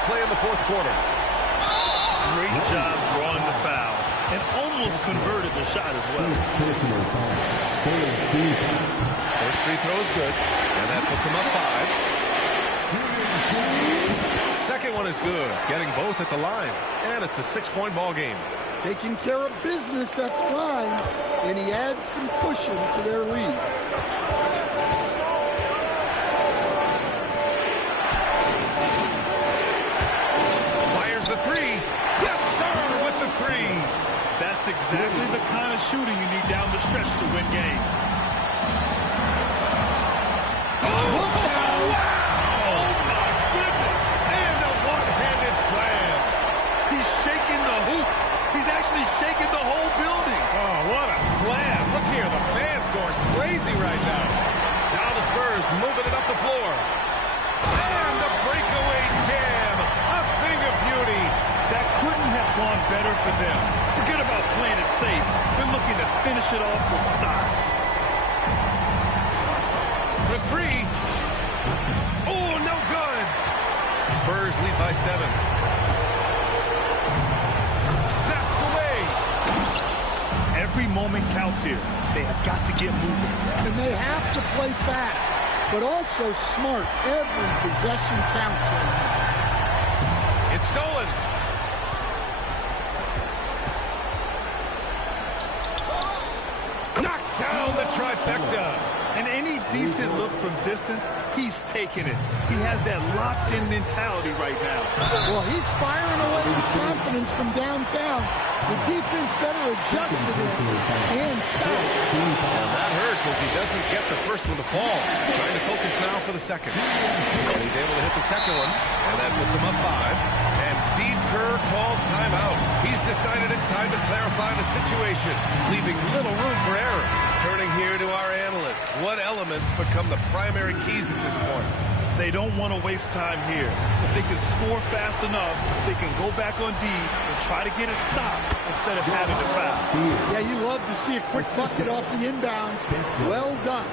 to play in the fourth quarter. Great job drawing the foul and almost converted the shot as well. First free throw is good, and that puts him up 5. Second one is good, getting both at the line, and it's a 6-point ball game. Taking care of business at the line, and he adds some cushion to their lead. Fires the three. Yes, sir, with the three. That's exactly the kind of shooting you need down the stretch to win games. Shaking the whole building. Oh, what a slam. Look here, the fans going crazy right now. Now the Spurs moving it up the floor. And the breakaway jam. A thing of beauty. That couldn't have gone better for them. Forget about playing it safe. They're looking to finish it off with style. For three. Oh, no good. Spurs lead by 7. Every moment counts here. They have got to get moving. And they have to play fast, but also smart. Every possession counts. It's stolen. Knocks down the trifecta. And any decent look from distance, he's taking it. He has that locked-in mentality right now. Well, he's firing away with confidence from downtown. The defense better adjust to this and fast. And that hurts as he doesn't get the first one to fall. Trying to focus now for the second. And he's able to hit the second one, and that puts him up 5. And Steve Kerr calls timeout. He's decided it's time to clarify the situation, leaving little room for error. Turning here to our analysts. What elements become the primary keys at this point? They don't want to waste time here. If they can score fast enough, they can go back on D and try to get a stop instead of having to foul. Yeah, you love to see a quick bucket off the inbound. Well done.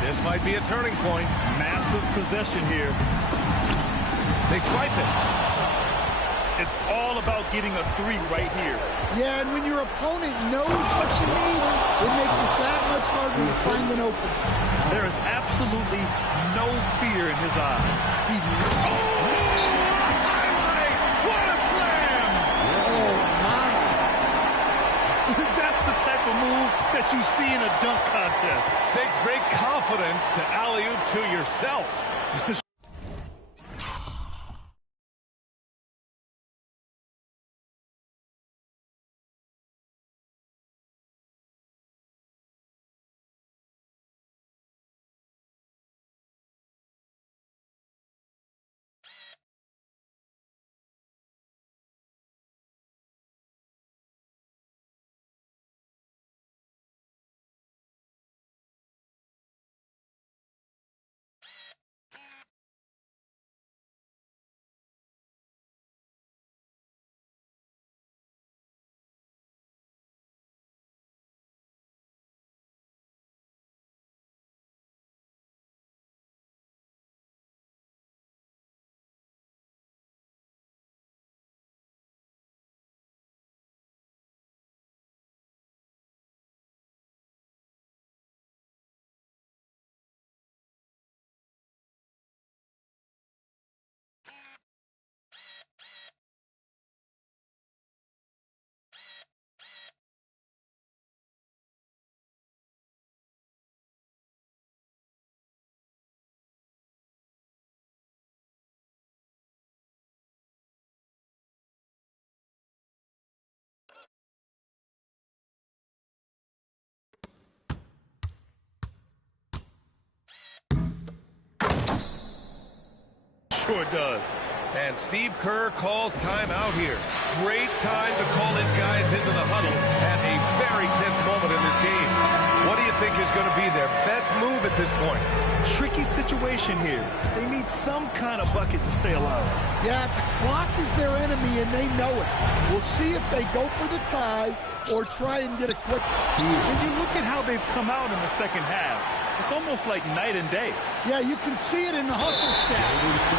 This might be a turning point. Massive possession here. They swipe it. It's all about getting a 3 right here. Yeah, and when your opponent knows what you need, it makes it that much harder to find an opening. There is absolutely no fear in his eyes. He highlight! What a slam! Oh, my. That's the type of move that you see in a dunk contest. Takes great confidence to alley-oop to yourself. Sure does. And Steve Kerr calls timeout here. Great time to call his guys into the huddle at a very tense moment in this game. What do you think is going to be their best move at this point? Tricky situation here. They need some kind of bucket to stay alive. Yeah, the clock is their enemy, and they know it. We'll see if they go for the tie or try and get a quick. When you look at how they've come out in the second half, It's almost like night and day. Yeah, you can see it in the hustle stat.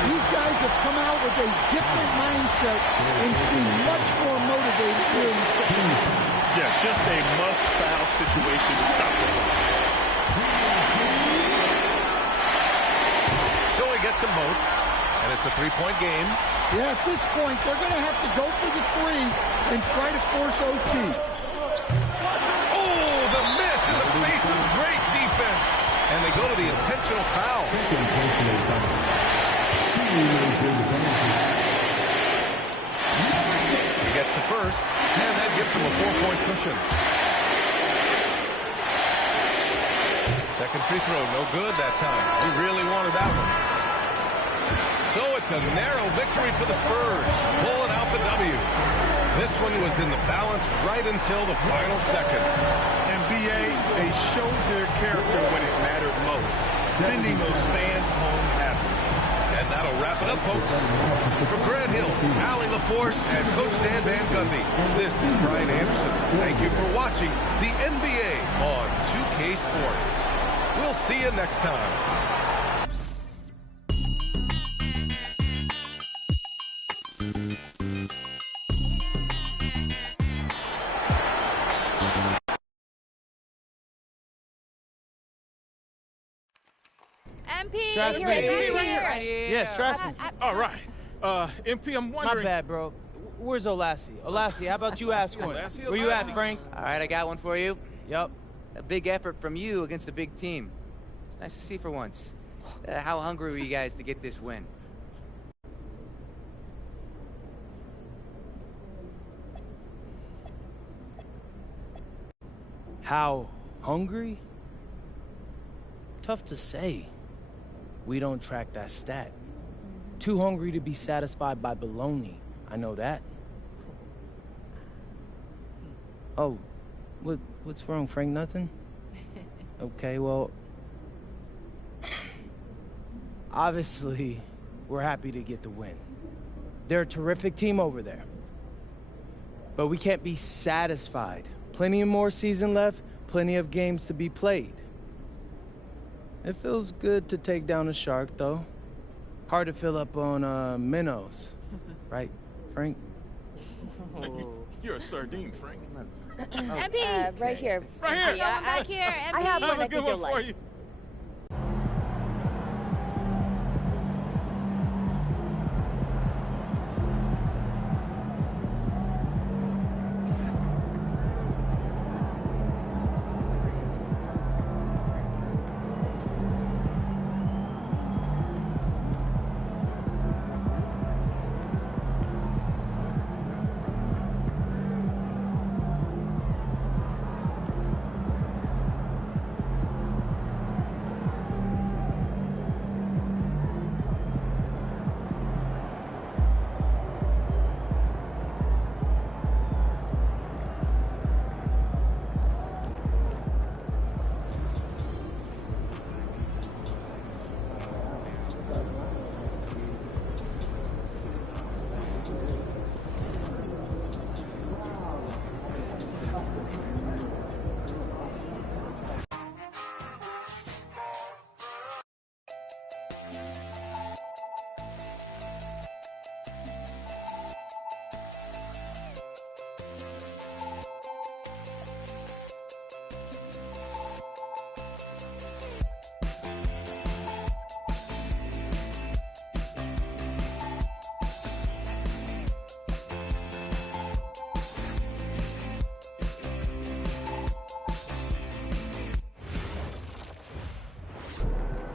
These guys have come out with a different mindset and seem much more motivated here in the second half. Yeah, just a must-foul situation to stop them. So he gets them both, and it's a three-point game. Yeah, at this point, they're going to have to go for the three and try to force OT. Oh, the miss in the face of great defense. And they go to the intentional foul. He gets the first, and that gives him a 4-point cushion. Second free throw, no good that time. He really wanted that one. So it's a narrow victory for the Spurs, pulling out the W. This one was in the balance right until the final seconds. And BA, they showed their character when it mattered most, sending those fans home happy. And that'll wrap it up, folks. For Grant Hill, Allie LaForce, and Coach Dan Van Gundy, this is Brian Anderson. Thank you for watching the NBA on 2K Sports. We'll see you next time. MP, Trust you're me. right here. Yes, trust me. All right. MP, I'm My wondering. bad, bro. Where's Olassie? Olassie, how about you ask one? Olassie, Where you at, Olassie. Frank? All right, I got one for you. Yup. A big effort from you against a big team. It's nice to see for once. How hungry were you guys to get this win? How hungry? Tough to say. We don't track that stat. Too hungry to be satisfied by baloney. I know that. Oh, what's wrong, Frank? Nothing? Okay, well, obviously, we're happy to get the win. They're a terrific team over there. But we can't be satisfied. Plenty of more season left, plenty of games to be played. It feels good to take down a shark, though. Hard to fill up on minnows. Right, Frank? You're a sardine, Frank. MP, right here. Right here. come back here. MP. I have I have one I a good think you'll one for like. you.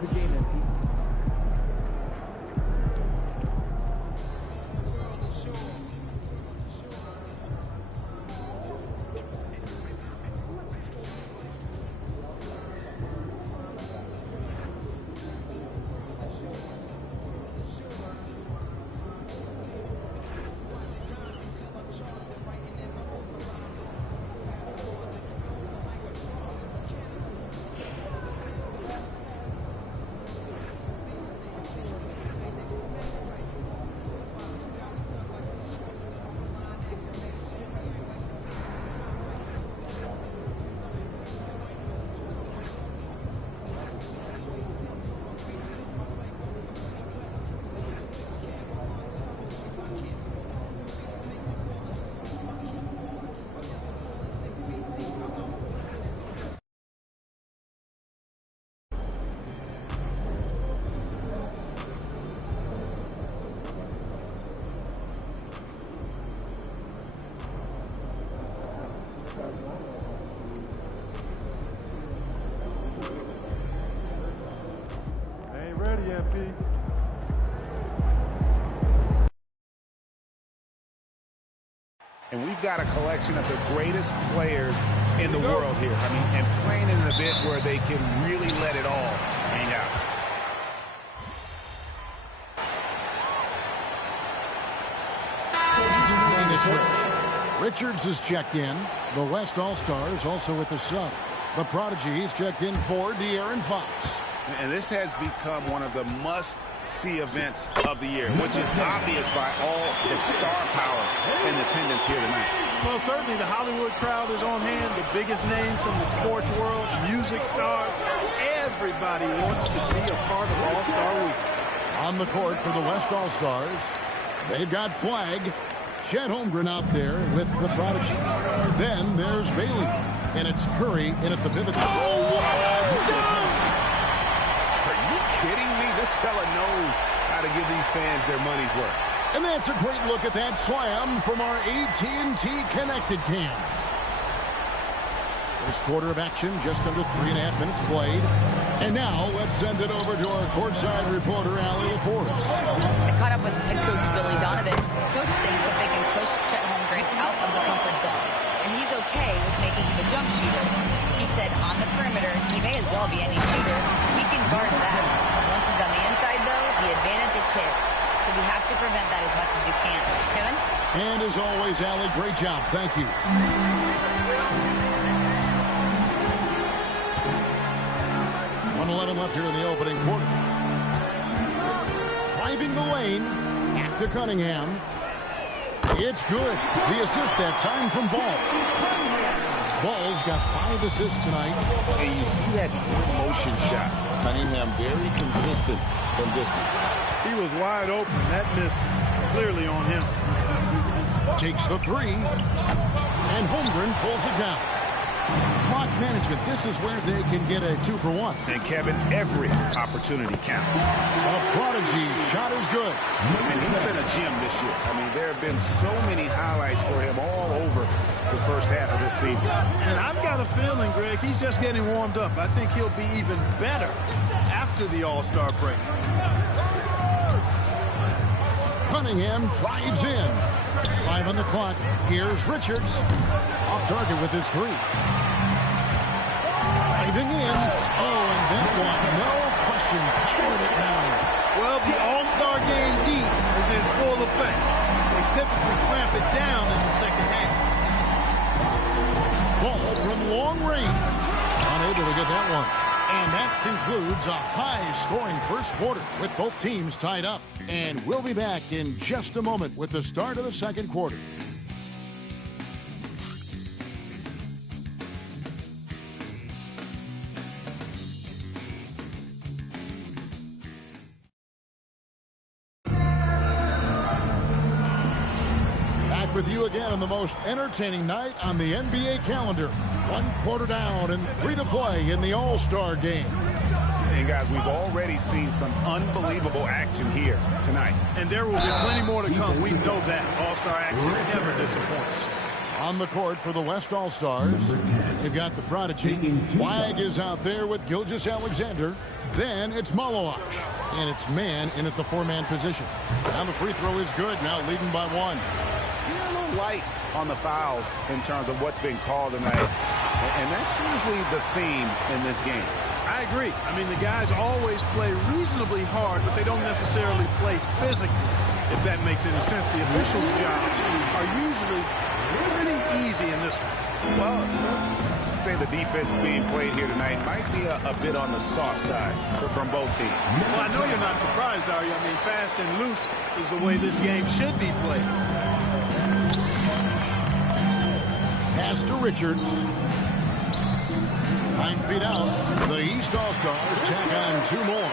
Good game, MP. MP. And we've got a collection of the greatest players in the world here. I mean, and playing in an event where they can really let it all hang out. Richards is checked in. The West All-Stars also with the sub. The prodigy, he's checked in for De'Aaron Fox. And this has become one of the must-see events of the year, which is obvious by all the star power in attendance here tonight. Well, certainly the Hollywood crowd is on hand, the biggest names from the sports world, music stars. Everybody wants to be a part of All-Star Week. On the court for the West All-Stars, they've got Flag, Chet Holmgren out there with the prodigy. Then there's Bailey, and it's Curry in at the pivot. Oh, dunk! Are you kidding me? This fella knows how to give these fans their money's worth. And that's a great look at that slam from our AT&T Connected Cam. First quarter of action, just under 3.5 minutes played. And now let's send it over to our courtside reporter, Allie LaForce. I caught up with head coach Billy Donovan. Coach thinks that they can push Chet Holmgren out of the comfort zones, and he's okay with making him a jump shooter. He said on the perimeter, he may as well be any shooter. We can guard that. Once he's on the inside, though, the advantage is his. So we have to prevent that as much as we can. Kevin? And as always, Allie, great job. Thank you. 1:11 left here in the opening quarter. Driving the lane, back to Cunningham. It's good. The assist that time from Ball. Ball's got 5 assists tonight. And you see that motion shot. Cunningham very consistent from distance. He was wide open. That missed clearly on him. Takes the three. And Holmgren pulls it down. Clock management. This is where they can get a 2-for-1. And Kevin, every opportunity counts. A prodigy shot is good. And he's been a gem this year. I mean, there have been so many highlights for him all over the first half of this season. And I've got a feeling, Greg, he's just getting warmed up. I think he'll be even better after the All-Star break. Cunningham drives in. 5 on the clock. Here's Richards. Off target with his 3. Driving in. Oh, and that one, no question, powered it down. Well, the All-Star game deep is in full effect. They typically clamp it down in the second half. Ball from long range. Unable to get that one. And that concludes a high-scoring first quarter with both teams tied up. And we'll be back in just a moment with the start of the second quarter. Back with you again on the most entertaining night on the NBA calendar. 1 quarter down and 3 to play in the All-Star game. And guys, we've already seen some unbelievable action here tonight. And there will be plenty more to come. We know that. All-Star action never disappoints. On the court for the West All-Stars, they've got the prodigy. Flag is out there with Gilgeous-Alexander. Then it's Malawach. And it's man in at the 4-man position. Now the free throw is good. Now leading by 1. You're a little light on the fouls in terms of what's been called tonight. And that's usually the theme in this game. I agree. I mean, the guys always play reasonably hard, but they don't necessarily play physically, if that makes any sense. The officials' jobs are usually pretty easy in this one. Well, let's say the defense being played here tonight might be a bit on the soft side from both teams. Well, I know you're not surprised, are you? I mean, fast and loose is the way this game should be played. Pass to Richards. 9 feet out. The East All-Stars tack on 2 more.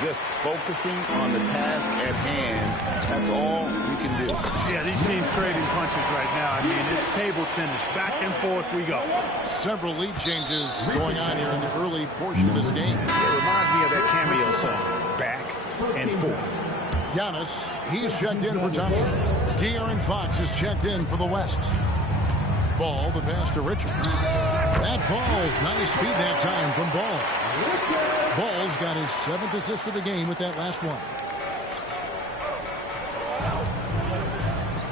Just focusing on the task at hand. That's all you can do. Yeah, these teams trading punches right now. I mean, it's table tennis. Back and forth we go. Several lead changes going on here in the early portion of this game. It reminds me of that cameo song, Back and Forth. Giannis, he's checked in for Thompson. De'Aaron Fox is checked in for the West. Ball, the pass to Richards. That falls. Nice feed that time from Ball. Ball's got his 7th assist of the game with that last one.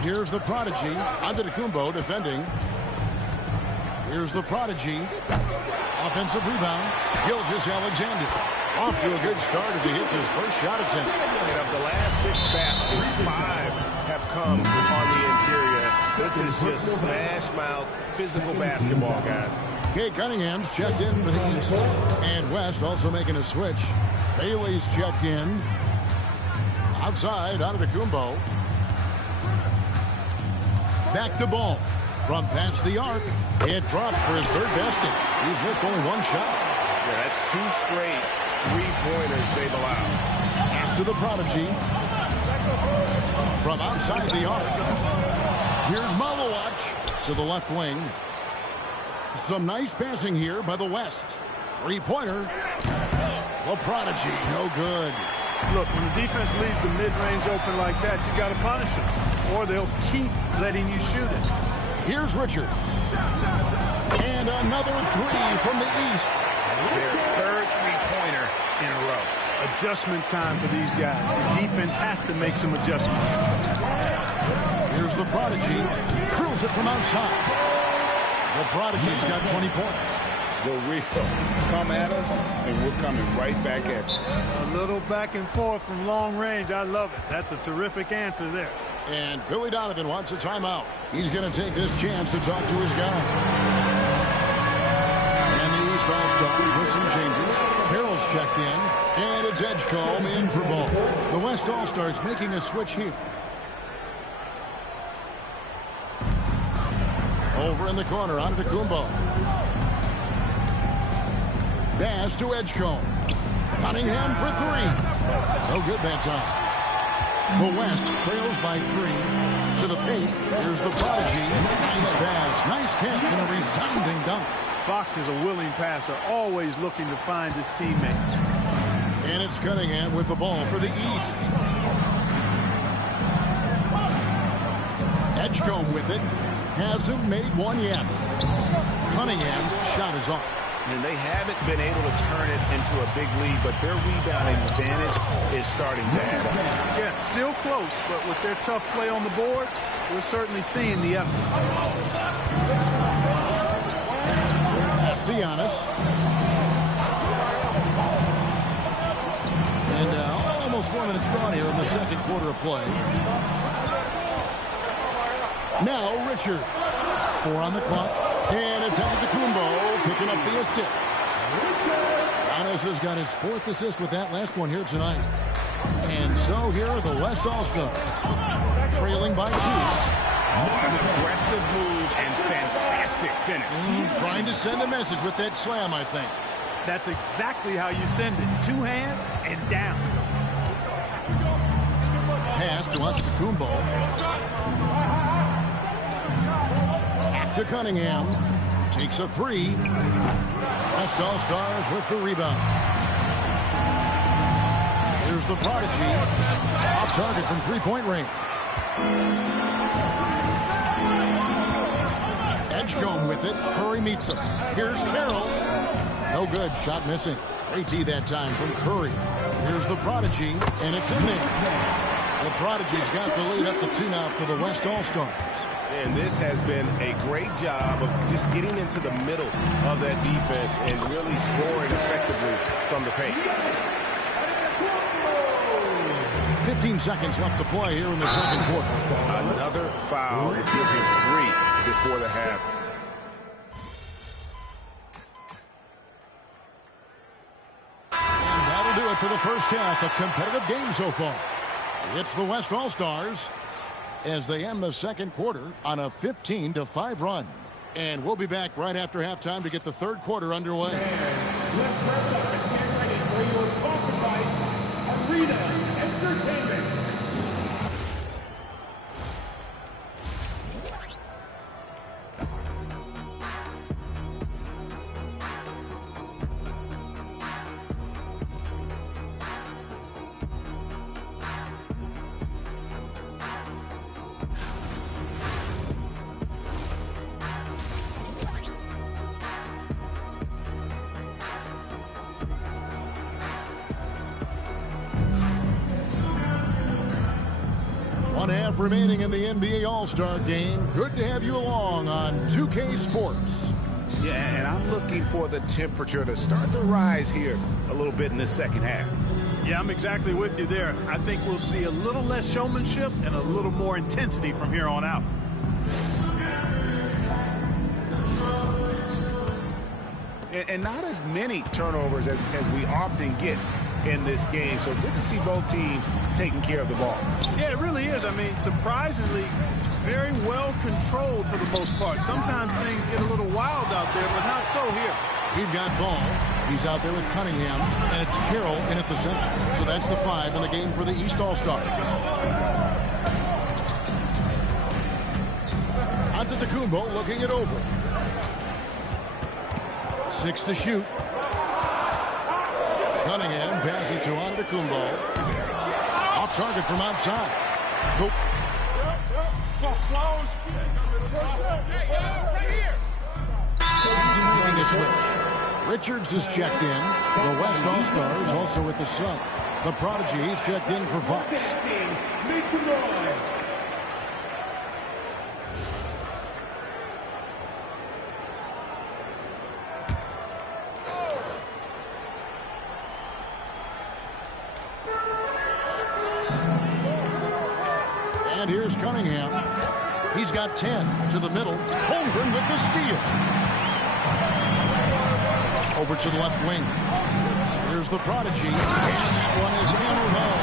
Here's the prodigy. Antetokounmpo defending. Here's the prodigy. Offensive rebound. Gilgeous-Alexander. Off to a good start as he hits his first shot attempt. And of the last 6 baskets, 5 have come on the interior. This is just smash-mouth, physical basketball, guys. Kate Cunningham's checked in for the East. And West also making a switch. Bailey's checked in. Outside, Antetokounmpo. Back to Ball. From past the arc, it drops for his 3rd basket. He's missed only 1 shot. Yeah, that's 2 straight 3-pointers they've allowed. Pass to the prodigy. From outside the arc. Here's Malowacz to the left wing. Some nice passing here by the West. 3-pointer. The prodigy, no good. Look, when the defense leaves the mid-range open like that, you got to punish them, or they'll keep letting you shoot it. Here's Richard. And another 3 from the East. Their 3rd 3-pointer in a row. Adjustment time for these guys. The defense has to make some adjustments. Here's the prodigy. Curls it from outside. The prodigy's got 20 points. The Rio, come at us, and we're coming right back at you. A little back and forth from long range. I love it. That's a terrific answer there. And Billy Donovan wants a timeout. He's going to take this chance to talk to his guys. And the East All-Stars with some changes. Harrell's checked in. And it's Edgecombe in for Ball. The West All-Stars making a switch here. Over in the corner, Antetokounmpo. Pass to Edgecombe. Cunningham for 3. No good that time. The West trails by 3 to the paint. Here's the prodigy. Nice pass, nice catch, and a resounding dunk. Fox is a willing passer, always looking to find his teammates. And it's Cunningham with the ball for the East. Edgecombe with it. Hasn't made one yet. Cunningham's shot is off. And they haven't been able to turn it into a big lead, but their rebounding advantage is starting to add up. Yeah, still close, but with their tough play on the boards, we're certainly seeing the effort. That's Giannis. And almost 4 minutes gone here in the 2nd quarter of play. Now Richard. 4 on the clock. And it's Antetokounmpo picking up the assist. Giannis has got his 4th assist with that last one here tonight. And so here are the West All-Stars. Trailing by 2. An aggressive move and fantastic finish. Trying to send a message with that slam, I think. That's exactly how you send it. 2 hands and down. Pass to Antetokounmpo. To Cunningham. Takes a 3. West All-Stars with the rebound. Here's the prodigy. Off target from 3-point range. Edgecombe with it. Curry meets him. Here's Carroll. No good. Shot missing. Great D that time from Curry. Here's the prodigy, and it's in there. The prodigy's got the lead up to 2 now for the West All-Stars. And this has been a great job of just getting into the middle of that defense and really scoring effectively from the paint. 15 seconds left to play here in the 2nd quarter. Another foul to give him 3 before the half. And that'll do it for the first half. A competitive game so far. It's the West All-Stars as they end the 2nd quarter on a 15-5 run. And we'll be back right after halftime to get the 3rd quarter underway. Let's wrap up and get ready for your sponsor fight, Arena Entertainment. half remaining in the NBA All-Star Game. Good to have you along on 2K Sports. Yeah, and I'm looking for the temperature to start to rise here a little bit in the second half. Yeah, I'm exactly with you there. I think we'll see a little less showmanship and a little more intensity from here on out. And not as many turnovers as we often get in this game. So good to see both teams taking care of the ball. Yeah, it really is. I mean, surprisingly, very well controlled for the most part. Sometimes things get a little wild out there, but not so here. We've got Ball. He's out there with Cunningham, and it's Carroll in at the center. So that's the 5 in the game for the East All-Stars. Antetokounmpo looking it over. 6 to shoot. Cunningham passes to Antetokounmpo. Off target from outside. Nope. Making a switch. Richards is checked in. The West All-Stars also with the Sun. The Prodigy, he's checked in for Fox. And here's Cunningham. He's got 10 to the middle. Holmgren with the steal. Over to the left wing. Here's the Prodigy. And that one is hammered home.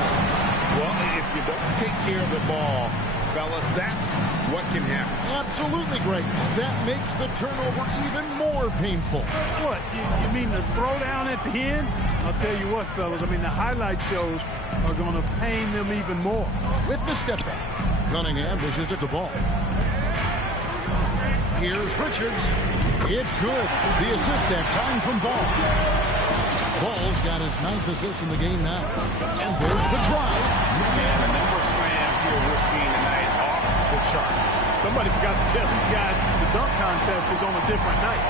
Well, if you don't take care of the ball, fellas, that's what can happen. Absolutely great. That makes the turnover even more painful. What? You mean the throwdown at the end? I'll tell you what, fellas. I mean, the highlight shows are going to pain them even more. With the step back, Cunningham dishes it to Ball. Here's Richards. It's good. The assist that time from Ball. Ball's got his 9th assist in the game now. And there's the drive. And the number of slams here we're seeing tonight off the chart. Somebody forgot to tell these guys the dunk contest is on a different night.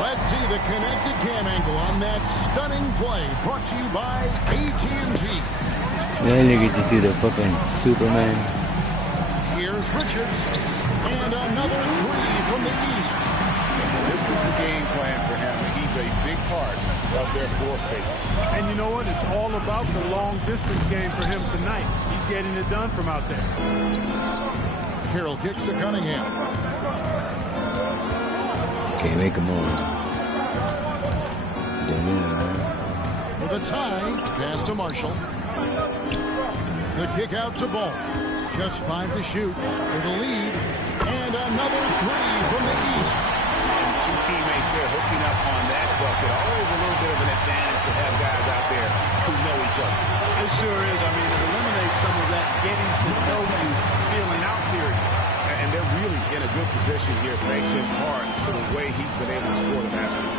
Let's see the connected cam angle on that stunning play. Brought to you by AT&T. Man, you get to see the fucking Superman. Here's Richards. And another 3 from the East. This is the game plan for him. He's a big part of their floor spacing. And you know what? It's all about the long distance game for him tonight. He's getting it done from out there. Carroll kicks to Cunningham. Can't make a move. For the tie, pass to Marshall. The kick out to Ball. Just 5 to shoot for the lead. And another 3 from the East. And 2 teammates there hooking up on that bucket. Always a little bit of an advantage to have guys out there who know each other. It sure is. I mean, it eliminates some of that getting to know you feeling out period. And they're really in a good position here, thanks in part to the way he's been able to score the basketball.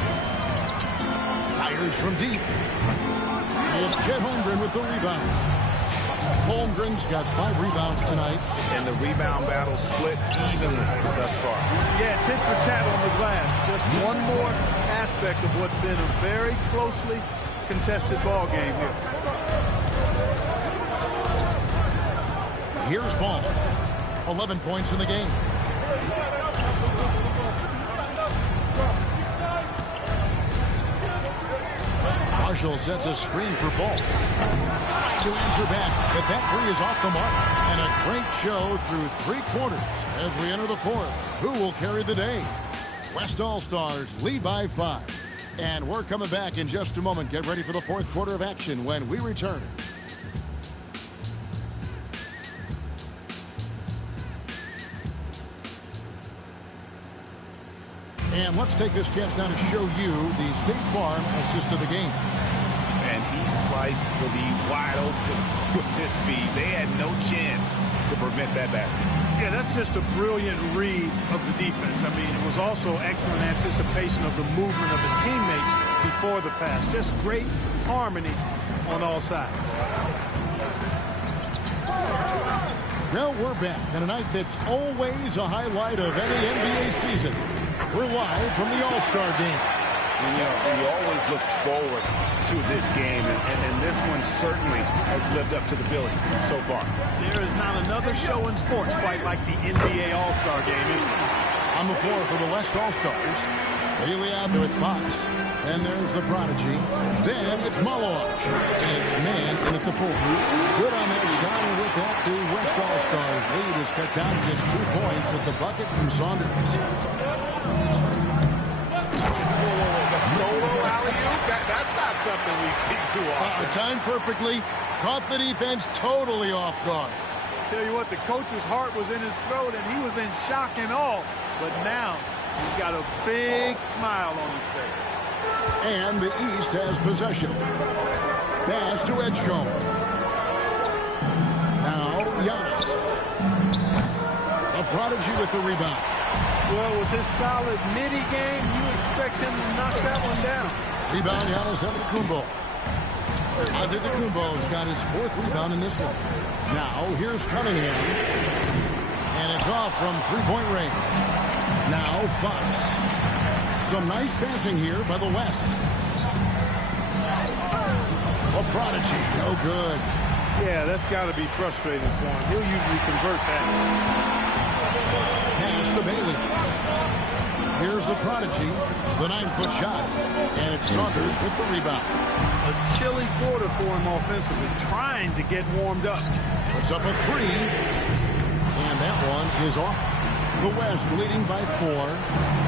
Fires from deep. It's Chet Holmgren with the rebound. Holmgren's got 5 rebounds tonight. And the rebound battle split evenly thus far. Yeah, tit for tat on the glass. Just one more aspect of what's been a very closely contested ball game here. Here's Ball. 11 points in the game. Marshall sets a screen for Ball. Trying to answer back, but that 3 is off the mark. And a great show through 3 quarters as we enter the 4th. Who will carry the day? West All-Stars lead by 5. And we're coming back in just a moment. Get ready for the 4th quarter of action when we return. And let's take this chance now to show you the State Farm assist of the game. And he sliced the lead wide open with his feet. They had no chance to prevent that basket. Yeah, that's just a brilliant read of the defense. I mean, it was also excellent anticipation of the movement of his teammates before the pass. Just great harmony on all sides. Well, we're back on a night that's always a highlight of any NBA season. We're live from the All-Star Game. And, you know, we always look forward to this game, and this one certainly has lived up to the billing so far. There is not another show in sports quite like the NBA All-Star Game, is there? On the floor for the West All-Stars, Bailey out there with Fox. And there's the prodigy. Then it's Maloach. And it's man in at the 4. Good on that shot, and with that, the West All-Stars lead is cut down to just 2 points with the bucket from Saunders. The solo alley-oop, that's not something we see too often. Timed perfectly. Caught the defense totally off guard. Tell you what, the coach's heart was in his throat, and he was in shock and awe. But now, he's got a big smile on his face. And the East has possession. Pass to Edgecombe. Now, Giannis. A prodigy with the rebound. Well, with his solid midi game, you expect him to knock that one down. Rebound, Giannis Antetokounmpo. Antetokounmpo's got his 4th rebound in this one. Now, here's Cunningham. And it's off from 3-point range. Now, Fox. Some nice passing here by the West. A prodigy, no good. Yeah, that's got to be frustrating for him. He'll usually convert that. Pass to Bailey. Here's the prodigy, the 9-foot shot. And it's Saunders with the rebound. A chilly quarter for him offensively, trying to get warmed up. Puts up a 3. And that one is off. The West leading by 4.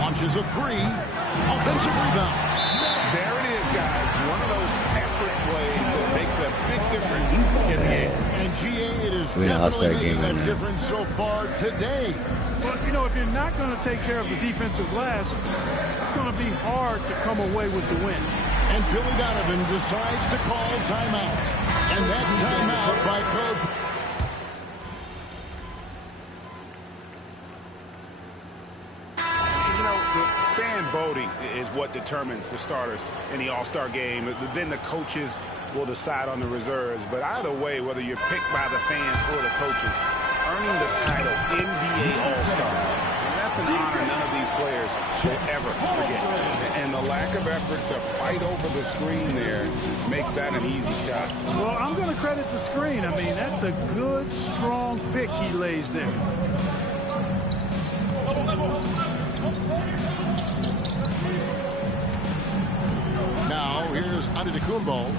Launches a 3. Offensive rebound. There it is, guys. One of those effort plays that makes a big difference in the game. And GA, it is We're in an definitely All-Star making game that right now. difference so far today. But, you know, if you're not going to take care of the defensive glass, it's going to be hard to come away with the win. And Billy Donovan decides to call timeout. And that timeout by Coach. Fan voting is what determines the starters in the All-Star game. Then the coaches will decide on the reserves. But either way, whether you're picked by the fans or the coaches, earning the title NBA All-Star, that's an honor none of these players will ever forget. And the lack of effort to fight over the screen there makes that an easy shot. Well, I'm going to credit the screen. I mean, that's a good, strong pick he lays there. Now, here's Antetokounmpo.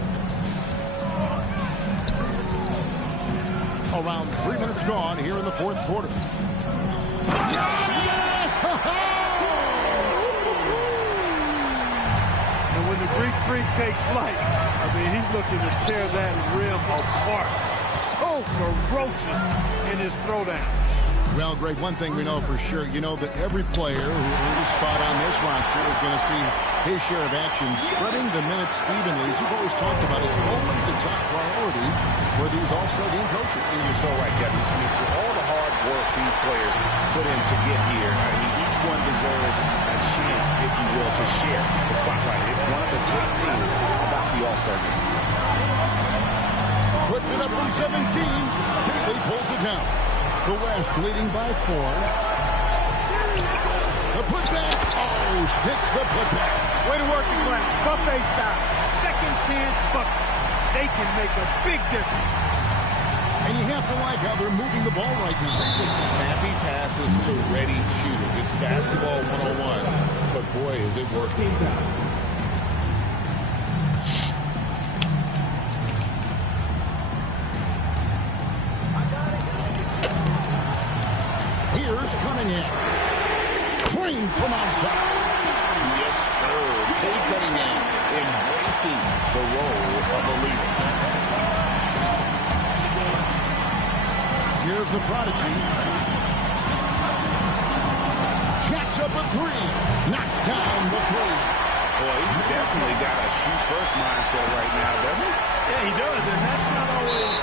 Around 3 minutes gone here in the 4th quarter. Yes! And when the Greek Freak takes flight, I mean, he's looking to tear that rim apart. So ferocious in his throwdown. Well, Greg, one thing we know for sure, you know that every player who earned a spot on this roster is going to see his share of action. Spreading the minutes evenly, as you've always talked about, is always a top priority for these All-Star game coaches. You're so right, Kevin. I mean, for all the hard work these players put in to get here, I mean, each one deserves a chance, if you will, to share the spotlight. It's one of the great things about the All-Star game. Puts it up from 17. Bailey pulls it down. The West leading by 4. The putback. Oh, sticks the putback. Way to work the glass. Buffet style. Second chance bucket. They can make a big difference. And you have to like how they're moving the ball right now. Snappy passes to ready shooters. It's basketball 101. But boy, is it working. Here's Cunningham. Clean from outside. Yes, sir. Kay Cunningham embracing the role of a leader. Here's the prodigy. Jacks up a 3. Knocks down the 3. Boy, he's definitely got a shoot-first mindset right now, doesn't he? Yeah, he does, and that's not always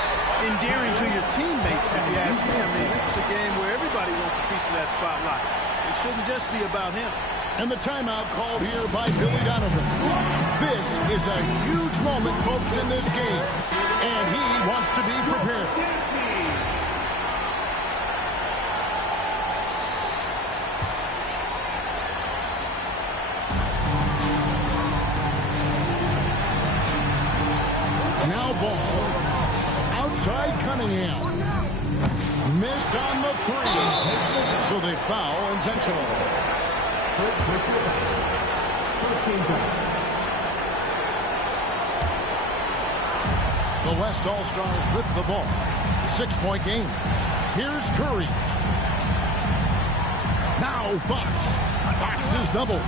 endearing to your teammates, if you ask me. I mean, this is a game where everybody wants a piece of that spotlight. It shouldn't just be about him. And the timeout called here by Billy Donovan. This is a huge moment, folks, in this game. And he wants to be prepared. ball. Outside Cunningham. Missed on the 3. So they foul intentional. The West All-Stars with the ball. 6-point game. Here's Curry. Now Fox. Fox is double.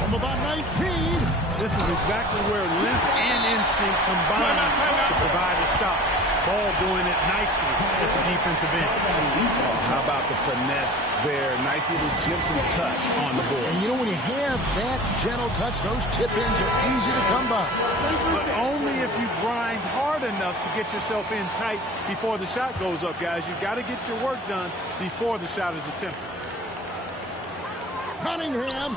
From about 19. This is exactly where length and instinct combine to provide a stop. Ball doing it nicely at the defensive end. How about the finesse there? Nice little gentle touch on the board. And you know, when you have that gentle touch, those tip-ins are easy to come by. But only if you grind hard enough to get yourself in tight before the shot goes up, guys. You've got to get your work done before the shot is attempted. Cunningham.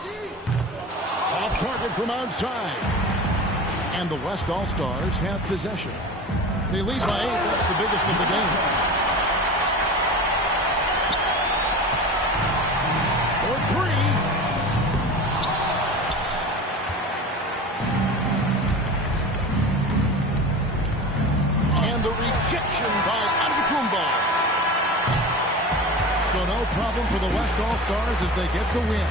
Off target from outside. And the West All-Stars have possession. They lead by 8. That's the biggest of the game. For 3. And the rejection by Antetokounmpo. So no problem for the West All-Stars as they get the win.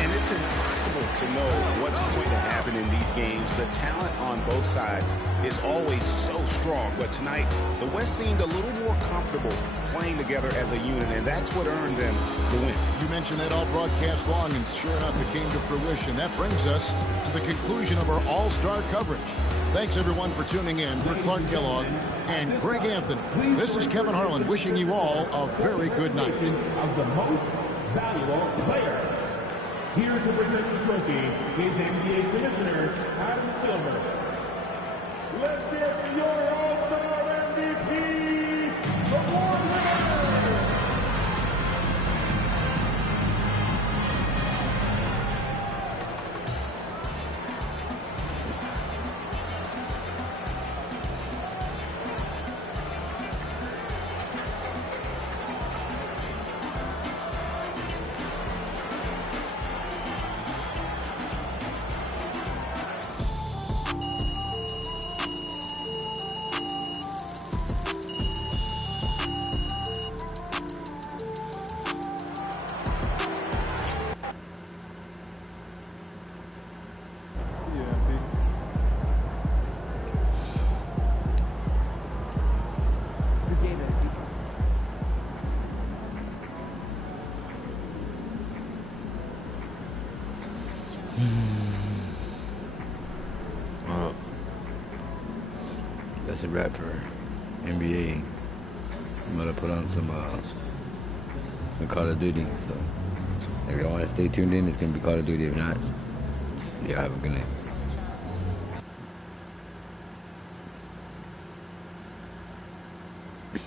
And it's impossible to know what's going to happen in these games. The talent on both sides is always so strong. But tonight, the West seemed a little more comfortable playing together as a unit, and that's what earned them the win. You mentioned that all broadcast long, and sure enough, it came to fruition. That brings us to the conclusion of our All-Star coverage. Thanks, everyone, for tuning in. For Clark Kellogg and Greg Anthony, this is Kevin Harlan wishing you all a very good night. Of the most valuable player. Here to present the trophy is NBA Commissioner Adam Silver. Let's hear it for your All-Star MVP award winner! Well, that's a wrap for NBA. I'm gonna put on some Call of Duty. So if you want to stay tuned in, it's gonna be Call of Duty. If not, yeah, have a good night.